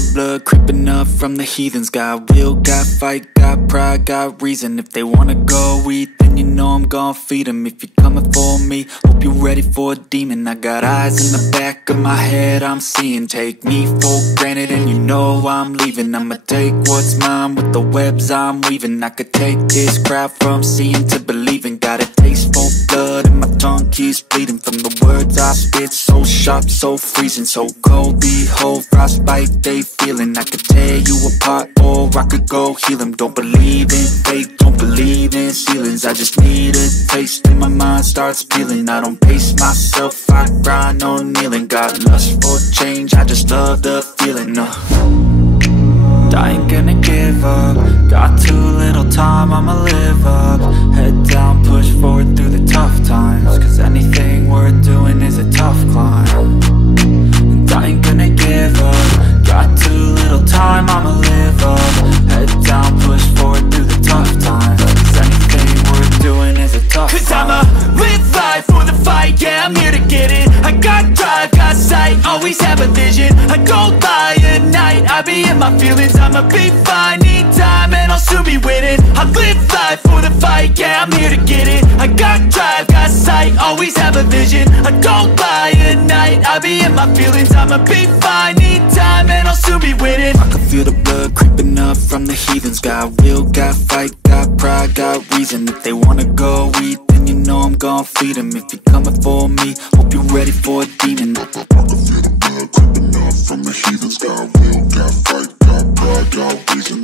the blood creeping up from the heathens. Got will, got fight, got pride, got reason. If they wanna go eat, then you know I'm gon' feed them. If you're coming for me, hope you're ready for a demon. I got eyes in the back of my head, I'm seeing. Take me for granted and you know I'm leaving. I'ma take what's mine with the webs I'm weaving. I could take this crowd from seeing to believing. Got a taste for blood and my tongue keeps bleeding from the words I spit. So sharp, so freezing, so cold. Behold, frostbite they feeling. I could tear you apart or I could go heal them. Don't believe in fate, don't believe in ceilings. I just need a taste and my mind starts peeling. I don't pace myself, I grind on kneeling. Got lust for change, I just love the feeling. I ain't gonna give up. Got too little time, I'ma live up. Head down, push forward through the tough times. Cause anything worth doing is a tough climb. And I ain't gonna give up. Got too little time, I'ma live up. Head down, push forward through the tough times. Cause anything worth doing is a tough climb. Cause I'ma live life for the fight, yeah, I'm here to get it. I got drive, got sight, always have a vision. I don't lie at night, I be in my feelings. I'ma be fine, need time and I'll soon be winning. I live life for the fight, yeah, I'm here to get it. I got drive, got sight, always have a vision. I don't lie at night, I be in my feelings. I'ma be fine, need time and I'll soon be winning. I can feel the blood creeping up from the heathens. Got will, got fight, got pride, got reason. If they wanna go eat, then you know I'm gon' feed them. If you're coming for me, hope you're ready for a demon. I can feel the blood creeping up from the heathens. Got will, got fight, got pride, got reason.